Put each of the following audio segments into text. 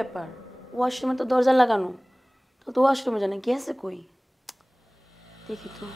ব্যাপার? ওয়াশরুমে তো দরজা লাগানো, তো ওয়াশরুমে জানে গেছে কই? দেখি তো।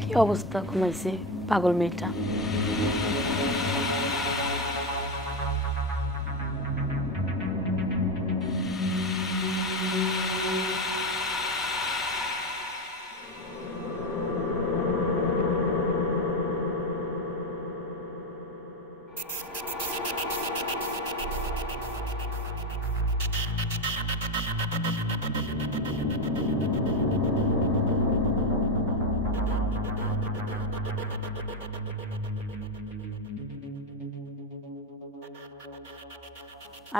কি অবস্থা ঘুমাইছে পাগল মেয়েটা।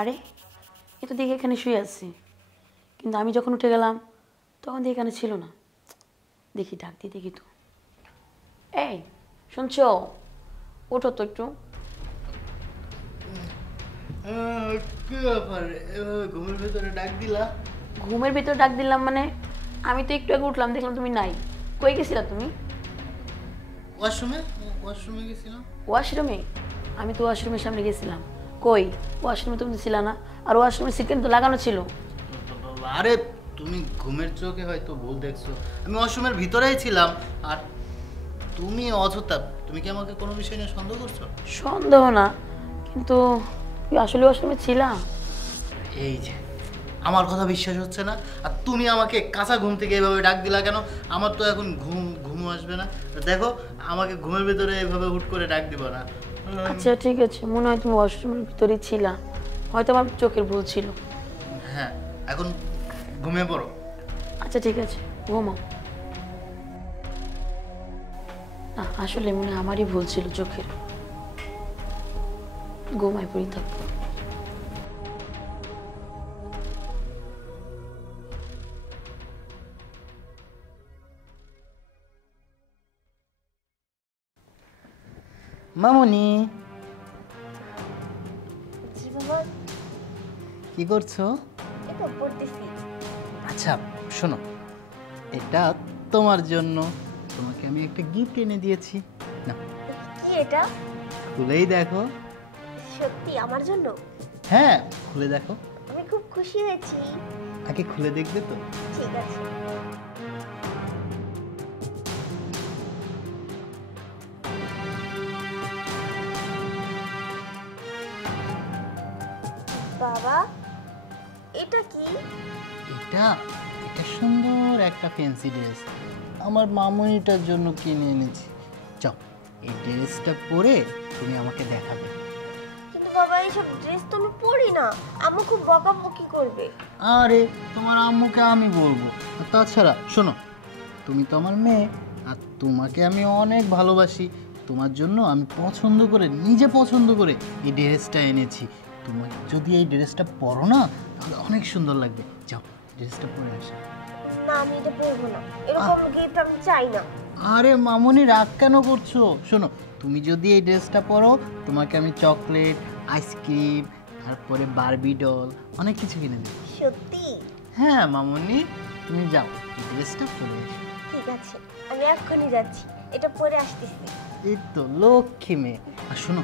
আরে এ তো দেখে এখানে শুয়ে আছি, কিন্তু আমি যখন উঠে গেলাম তখন দেখে এখানে ছিল না। দেখি ডাক দিয়ে দেখি তো। এই শুনছো, ওঠো তো একটু। কি ব্যাপার, ঘুমের ভেতরে ডাক দিলা? ঘুমের ভিতরে ডাক দিলাম মানে? আমি তো একটু আগে উঠলাম, দেখলাম তুমি নাই। কই গেছিলা তুমি? ওয়াশরুমে গেছিলাম। ওয়াশরুমে? আমি তো ওয়াশরুমের সামনে গেছিলাম। কই ওয়াশরুমে তুমি ছিল না, আর ওয়াশরুমের সিট কিন্তু লাগানো ছিল। আরে তুমি ঘুমের চোখে হয়তো ভুল দেখছো, আমি ওয়াশরুমের ভিতরেই ছিলাম। আর তুমি অযথা, তুমি কি আমাকে কোনো বিষয় নিয়ে সন্দেহ করছো? সন্দেহ না, কিন্তু তুই আসলে ওয়াশরুমে ছিলা? এই যে আমার কথা বিশ্বাস হচ্ছে না, আর তুমি আমাকে কাঁচা ঘুম থেকে এইভাবে ডাক দিলা কেন? আমার তো এখন ঘুম আসবে না। দেখো আমাকে ঘুমের ভিতরে এইভাবে হুট করে ডাক দিবা না। আচ্ছা ঠিক আছে, মনে হয় তুমি ওয়াশরুমের ভিতরেই ছিলা, হয়তো আমার চোখের ভুল ছিল। হ্যাঁ, এখন ঘুমিয়ে পড়ো। আচ্ছা ঠিক আছে, ঘুমাও। না আসলে মনে হয় আমারই ভুল ছিল চোখের। ঘুমায় পড়ি থাকবো। মামুনি, জি বাবা। কি করছো? এই তো পড়তেছি। আচ্ছা শোনো, এটা তোমার জন্য, তোমাকে আমি একটা গিফট এনে দিয়েছি। না, কি এটা? খুলেই দেখো। সত্যি আমার জন্য? হ্যাঁ, খুলে দেখো। আমি খুব খুশি হয়েছি। আগে খুলে দেখবে তো? ঠিক আছে। বাবা, এটা কি? এটা এটা সুন্দর একটা ফ্যান্সি ড্রেস, আমার মামুনিটার জন্য কিনে এনেছি। চল, এই ড্রেসটা পরে তুমি আমাকে দেখাবে। কিন্তু বাবা এইসব ড্রেস তো আমি পরি না, আম্মু খুব বকাবকি করবে। আরে তোমার আম্মুকে আমি বলবো। আর তাছাড়া শোনো, তুমি তো আমার মেয়ে, আর তোমাকে আমি অনেক ভালোবাসি। তোমার জন্য আমি পছন্দ করে, নিজে পছন্দ করে এই ড্রেসটা এনেছি। তোমার যদি এই ড্রেসটা পরো না, তাহলে অনেক সুন্দর লাগবে। যাও, ড্রেসটা পরে আসো। না আমি এটা পরবো না, এরকম গিফট আমি চাই না। আরে মামুনি, রাগ কেন করছো? শোনো, তুমি যদি এই ড্রেসটা পরো, তোমাকে আমি চকলেট, আইসক্রিম, তারপরে বারবি ডল, অনেক কিছু কিনে দেবো। সত্যি? হ্যাঁ মামুনি, তুমি যাও, এই ড্রেসটা পরে এসো। ঠিক আছে, আমি এক্ষুনি যাচ্ছি, এটা পরে আসতেছি। এই তো লক্ষ্মী মেয়ে। আর শোনো,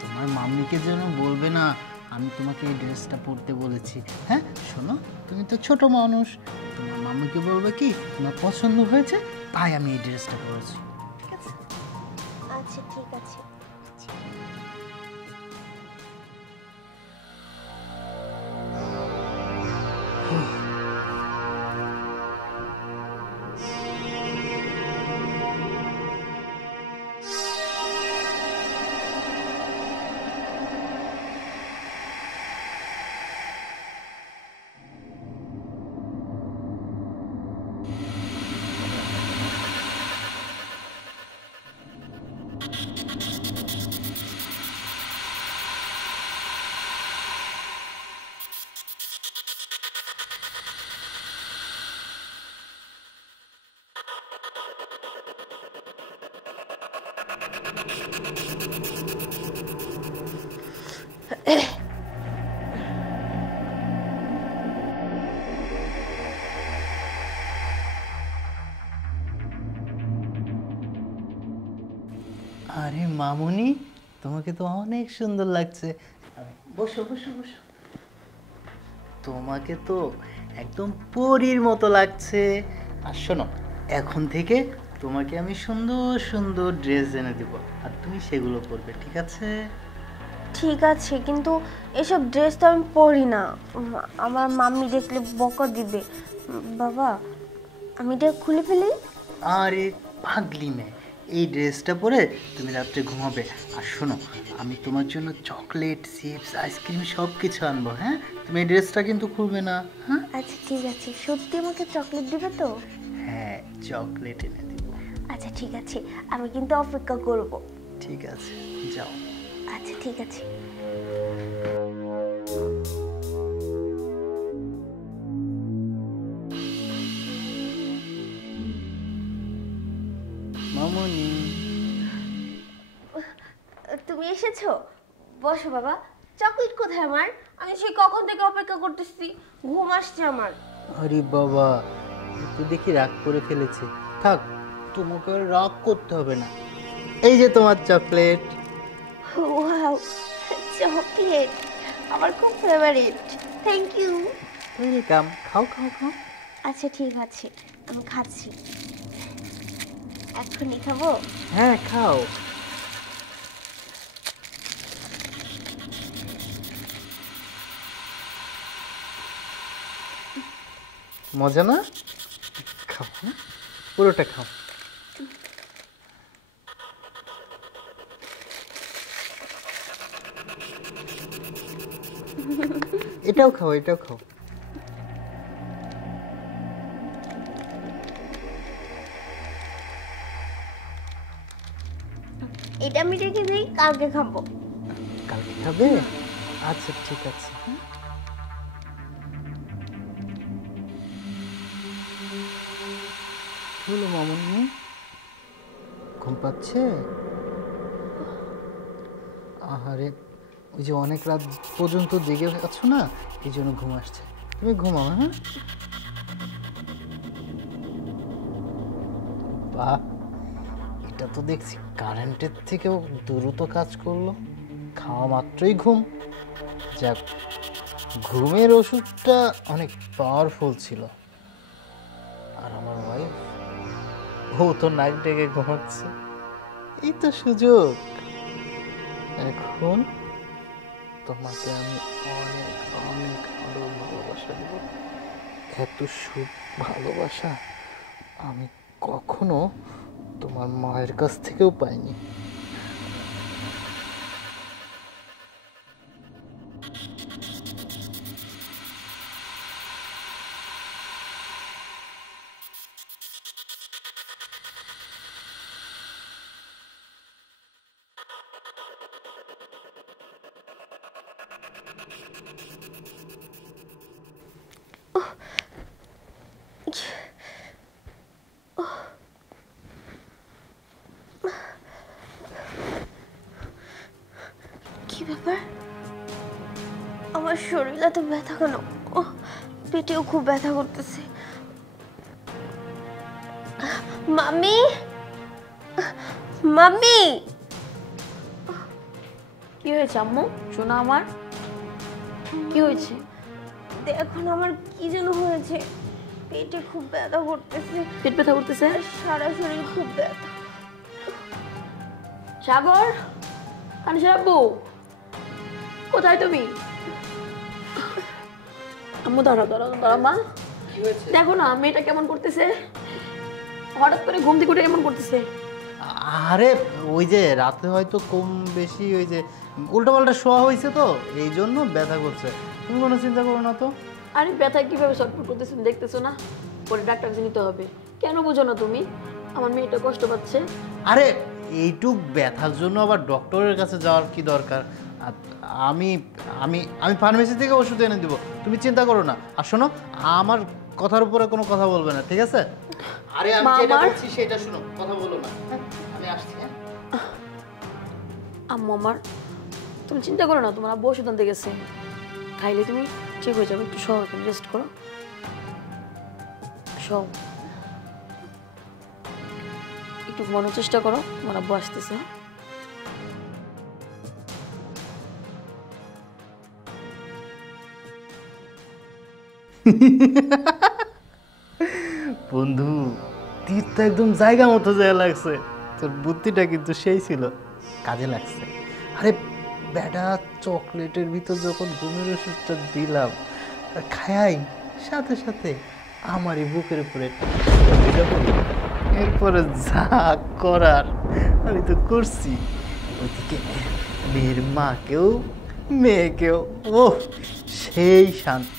তোমার মাম্মিকে যেন বলবে না আমি তোমাকে এই ড্রেসটা পরতে বলেছি। হ্যাঁ শোনো, তুমি তো ছোট মানুষ, তোমার মাম্মিকে বলবে কি তোমার পছন্দ হয়েছে, তাই আমি এই ড্রেসটা পরেছি। ঠিক আছে? আচ্ছা ঠিক আছে। আরে মামুনি, তোমাকে তো অনেক সুন্দর লাগছে। বসো বসো বসো। তোমাকে তো একদম পরীর মতো লাগছে। আর শোনো, এখন থেকে তোমাকে আমি সুন্দর সুন্দর ড্রেস এনে দিব, আর তুমি সেগুলো পরবে, ঠিক আছে? ঠিক আছে, কিন্তু এসব ড্রেস তো আমি পরি না। আমার মাম্মি দেখলে বকা দিবে। বাবা, আমি এটা খুলে ফেলি? আরে পাগলি মেয়ে, এই ড্রেসটা পরে তুমি রাত্রে ঘুমাবে। আর শোনো, আমি তোমার জন্য চকলেট, চিপস, আইসক্রিম সব কিছু আনবো। হ্যাঁ, তুমি এই ড্রেসটা কিন্তু খুলবে না। হ্যাঁ আচ্ছা ঠিক আছে, সত্যি আমাকে চকলেট দিবে তো? হ্যাঁ, চকলেট এনে দিব। আচ্ছা ঠিক আছে, আমি কিন্তু অপেক্ষা করব। ঠিক আছে, যাও। আচ্ছা ঠিক আছে। মামুনি, তুমি এসেছো? বসো বাবা। চকলেট কোথায় আমার? আমি সেই কখন থেকে অপেক্ষা করতেছি, ঘুম আসছে আমার। আরে বাবা, তো দেখি রাগ করে ফেলেছে। থাক, তোমাকে আর রাগ করতে হবে না। এই যে তোমার চকলেট। ওয়াও, চকলেট আমার খুব ফেভারিট। Thank you. ওয়েলকাম, খাও খাও খাও। আচ্ছা ঠিক আছে, আমি খাচ্ছি। এখনই খাবো? হ্যাঁ খাও। মজা না? খাও, হ্যাঁ? পুরোটা খাও। এটাও খাও, এটাও খাও। এটা আমি রেখে দিই, কালকে খাবো। কালকে খাবে? আচ্ছা ঠিক আছে। হলো মামুনি, ঘুম পাচ্ছে? আহারে, ওই যে অনেক রাত পর্যন্ত জেগে আছো না, এই জন্য ঘুম আসছে। তুমি ঘুমাও। হ্যাঁ, বাহ, এটা তো দেখছি কারেন্টের থেকেও দ্রুত কাজ করলো। খাওয়া মাত্রই ঘুম। যাক, ঘুমের ওষুধটা অনেক পাওয়ারফুল ছিল। আর আমার ওয়াইফ, ও তো নাক ডেকে ঘুমাচ্ছে। এই তো সুযোগ। এখন তোমাকে আমি অনেক অনেক আদর ভালোবাসা দেব। এত ভালোবাসা আমি কখনো তোমার মায়ের কাছ থেকেও পাইনি। কি ব্যাপার? আমার শরীর এত ব্যথা কেন? পেটেও খুব ব্যথা করতেছে। Mummy, mummy. কি হয়েছে আম্মু? শোনা আমার, কি হয়েছে? দেখো না, আমার কি যেন হয়েছে। পেটে খুব ব্যথা করতেছে, পেট ব্যথা করতেছে? আর সারা শরীর খুব ব্যথা। সাগর, কানিসা আব্বু, কোথায় তুমি? আম্মু দাঁড়াও দাঁড়াও দাঁড়াও মা, দেখো না মেয়েটা কেমন করতেছে, হঠাৎ করে ঘুম থেকে উঠে কেমন করতেছে। আরে ওই যে রাতে হয়তো কম বেশি ওই যে উল্টোপাল্টা শোয়া হয়েছে, তো এই জন্য ব্যথা করছে। তুমি কোনো চিন্তা করো না তো। আরে ব্যথা কিভাবে ছটফট করতেছেন দেখতেছো না? পরে ডাক্তার কাছে নিতে হবে। কেন বুঝো না তুমি? আমার মেয়েটা কষ্ট পাচ্ছে। আরে এইটুক ব্যথার জন্য আবার ডক্টরের কাছে যাওয়ার কি দরকার? আমি আমি আমি ফার্মেসি থেকে ওষুধ এনে দিব, তুমি চিন্তা করো না। আর শোনো, আমার কথার উপরে কোনো কথা বলবে না, ঠিক আছে? আরে আমি যেটা বলছি সেটা শোনো, কথা বলো না। হ্যাঁ, আমি আসছি। হ্যাঁ, আম্মু আমার, তুমি চিন্তা করো না, তোমার আব্বু ওষুধ আনতে গেছে, খাইলে তুমি ঠিক হয়ে যাবে। একটু সহ, তুমি রেস্ট করো, সহ একটু ঘুমানোর চেষ্টা করো, তোমার আব্বু আসতেছে। বন্ধু, তীর তো একদম জায়গা মতো জায়গা লাগছে। তোর বুদ্ধিটা কিন্তু সেই ছিল, কাজে লাগছে। আরে বেটা, চকলেটের ভিতর যখন ঘুমের ওষুধটা দিলাম, আর খাই সাথে সাথে আমারই বুকের উপরে ঢুকে পড়ল। এরপরে যা করার আমি তো করছি। ওইদিকে মেয়ের মাকেও মেয়েকেও, ও সেই শান্তি।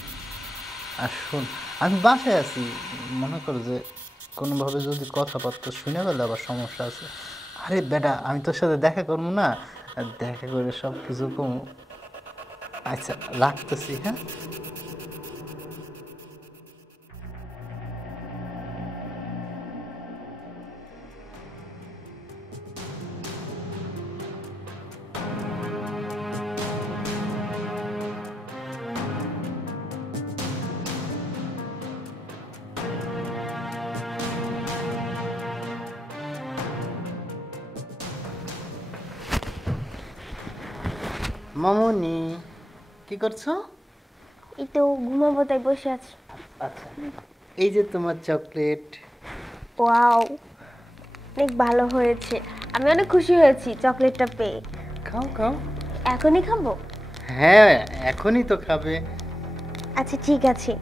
আর শোন, আমি বাসায় আছি, মনে করো যে কোনোভাবে যদি কথাবার্তা শুনে গেলে আবার সমস্যা আছে। আরে বেটা, আমি তোর সাথে দেখা করবো না, আর দেখা করে সব কিছু কম। আচ্ছা রাখতেছি, হ্যাঁ। মামনি, কি করছো? এই তো ঘুমাবো তাই বসে আছি। আচ্ছা, এই যে তোমার চকলেট। ওয়াও, অনেক ভালো হয়েছে। আমি অনেক খুশি হয়েছি চকলেটটা পেয়ে। খাও খাও। এখনই খাবো? হ্যাঁ, এখনই তো খাবে। আচ্ছা ঠিক আছে।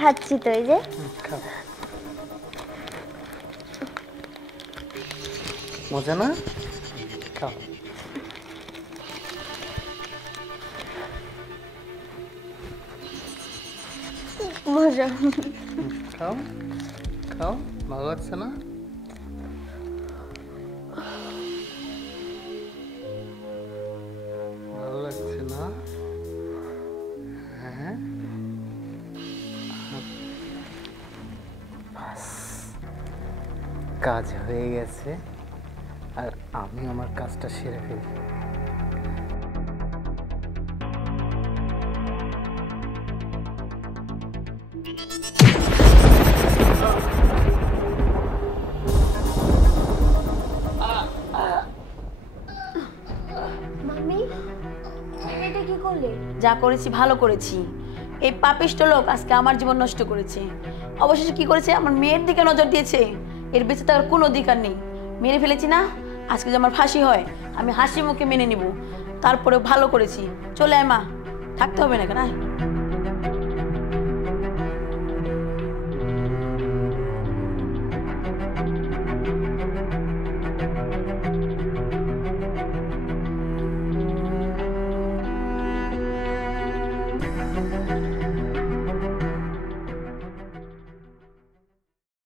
খাচ্ছি তো, এই যে। খাও। মজা না? খাও। মজা। খাও খাও, ভালো লাগছে না? ভালো লাগছে না? হ্যাঁ, বাস, কাজ হয়ে গেছে। আর আমি আমার কাজটা সেরে ফেলি। মামি, এটা কি করলে? যা করেছি ভালো করেছি। এই পাপিষ্ট লোক আজকে আমার জীবন নষ্ট করেছে। অবশেষে কি করেছে, আমার মেয়ের দিকে নজর দিয়েছে। এর বেঁচে থাকার কোনো অধিকার নেই। মেরে ফেলেছি না, আজকে যদি আমার ফাঁসি হয় আমি হাসি মুখে মেনে নিব। তারপরে ভালো করেছি। চলে আয় মা, থাকতে হবে না কেন।